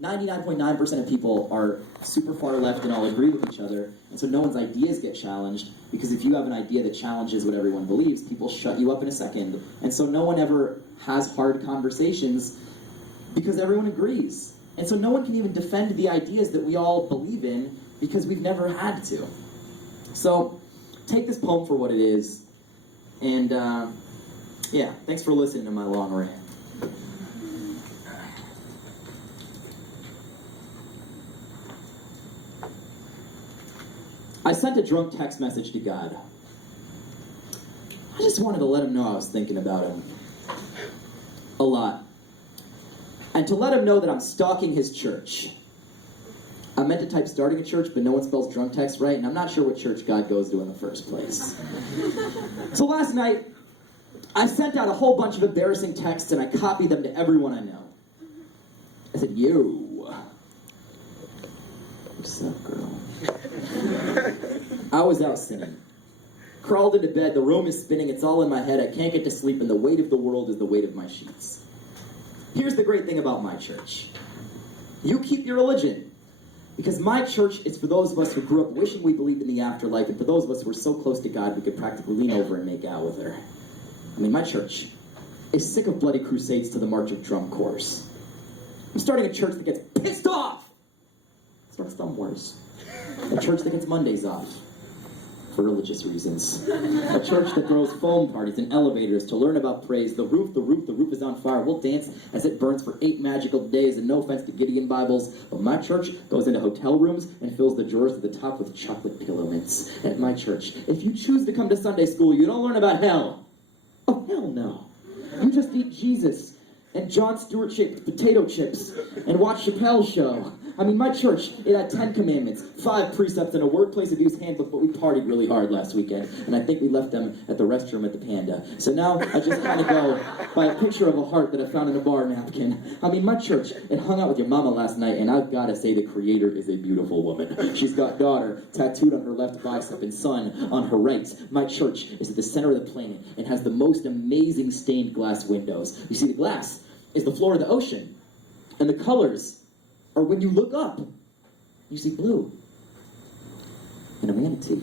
99.9% of people are super far left and all agree with each other, and so no one's ideas get challenged, because if you have an idea that challenges what everyone believes, people shut you up in a second, and so no one ever has hard conversations because everyone agrees. And so no one can even defend the ideas that we all believe in because we've never had to. So take this poem for what it is, and yeah, thanks for listening to my long rant. I sent a drunk text message to God. I just wanted to let him know I was thinking about him. A lot. And to let him know that I'm stalking his church. I meant to type starting a church, but no one spells drunk text right, and I'm not sure what church God goes to in the first place. So last night, I sent out a whole bunch of embarrassing texts, and I copied them to everyone I know. I said, yo. What's up, girl? I was out sinning. Crawled into bed, the room is spinning, it's all in my head, I can't get to sleep, and the weight of the world is the weight of my sheets. Here's the great thing about my church. You keep your religion. Because my church is for those of us who grew up wishing we believed in the afterlife, and for those of us who are so close to God we could practically lean over and make out with her. I mean, my church is sick of bloody crusades to the march of drum corps. I'm starting a church that gets pissed off! Starts Thumb Wars. A church that gets Mondays off. For religious reasons. A church that throws foam parties in elevators to learn about praise. The roof is on fire. We'll dance as it burns for 8 magical days, and no offense to Gideon Bibles, but my church goes into hotel rooms and fills the drawers to the top with chocolate pillow mints. At my church, if you choose to come to Sunday school, you don't learn about hell. Oh, hell no. You just eat Jesus and Jon Stewart-shaped potato chips and watch Chappelle's show. I mean, my church, it had 10 commandments, 5 precepts, and a workplace abuse handbook, but we partied really hard last weekend, and I think we left them at the restroom at the Panda. So now I just kind of go by a picture of a heart that I found in a bar napkin. I mean, my church, it hung out with your mama last night, and I've got to say the Creator is a beautiful woman. She's got daughter tattooed on her left bicep and son on her right. My church is at the center of the planet and has the most amazing stained glass windows. You see, the glass is the floor of the ocean, and the colors are when you look up, you see blue, and a manatee,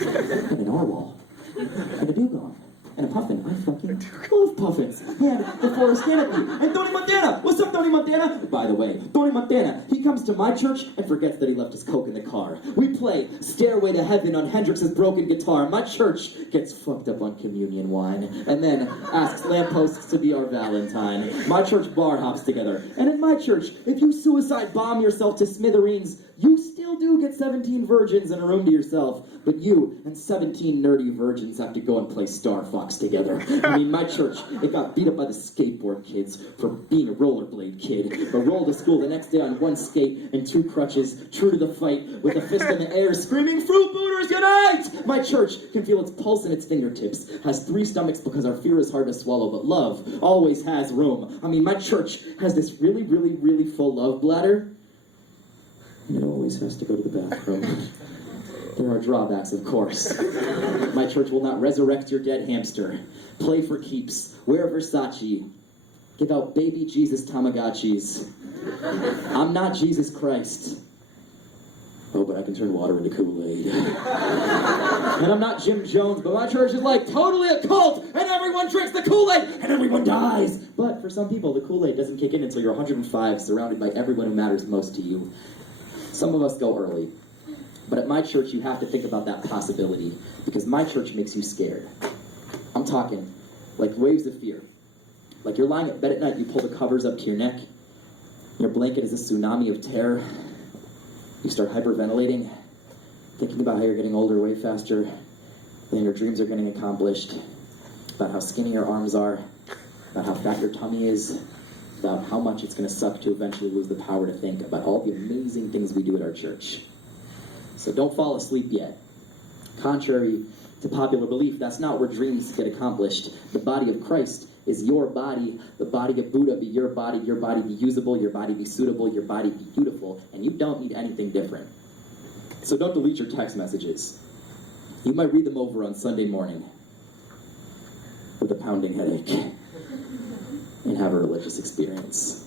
and a narwhal, and a dugong, and a puffin. I fucking love puffins. And the forest canopy. And Tony Montana! What's up, Tony Montana? By the way, Tony Montana, he comes to my church and forgets that he left his Coke in the car. We play Stairway to Heaven on Hendrix's broken guitar. My church gets fucked up on communion wine, and then asks lampposts to be our Valentine. My church bar hops together. And in my church, if you suicide bomb yourself to smithereens, you still do get 17 virgins in a room to yourself, but you and 17 nerdy virgins have to go and play Star Fox together. I mean, my church, it got beat up by the skateboard kids for being a rollerblade kid, but rolled to school the next day on 1 skate and 2 crutches, true to the fight, with a fist in the air, screaming, "Fruit Booters unite!" My church can feel its pulse in its fingertips, has 3 stomachs because our fear is hard to swallow, but love always has room. I mean, my church has this really, really, really full love bladder, and it always has to go to the bathroom. There are drawbacks, of course. My church will not resurrect your dead hamster, play for keeps, wear Versace, give out baby Jesus Tamagotchis. I'm not Jesus Christ. Oh, but I can turn water into Kool-Aid. And I'm not Jim Jones, but my church is like totally a cult, and everyone drinks the Kool-Aid, and everyone dies. But for some people, the Kool-Aid doesn't kick in until you're 105, surrounded by everyone who matters most to you. Some of us go early. But at my church, you have to think about that possibility, because my church makes you scared. I'm talking like waves of fear. Like you're lying at bed at night, you pull the covers up to your neck, your blanket is a tsunami of terror. You start hyperventilating, thinking about how you're getting older way faster than your dreams are getting accomplished, about how skinny your arms are, about how fat your tummy is, about how much it's going to suck to eventually lose the power to think, about all the amazing things we do at our church. So don't fall asleep yet. Contrary to popular belief, that's not where dreams get accomplished. The body of Christ is your body. The body of Buddha be your body be usable, your body be suitable, your body be beautiful, and you don't need anything different. So don't delete your text messages. You might read them over on Sunday morning with a pounding headache and have a religious experience.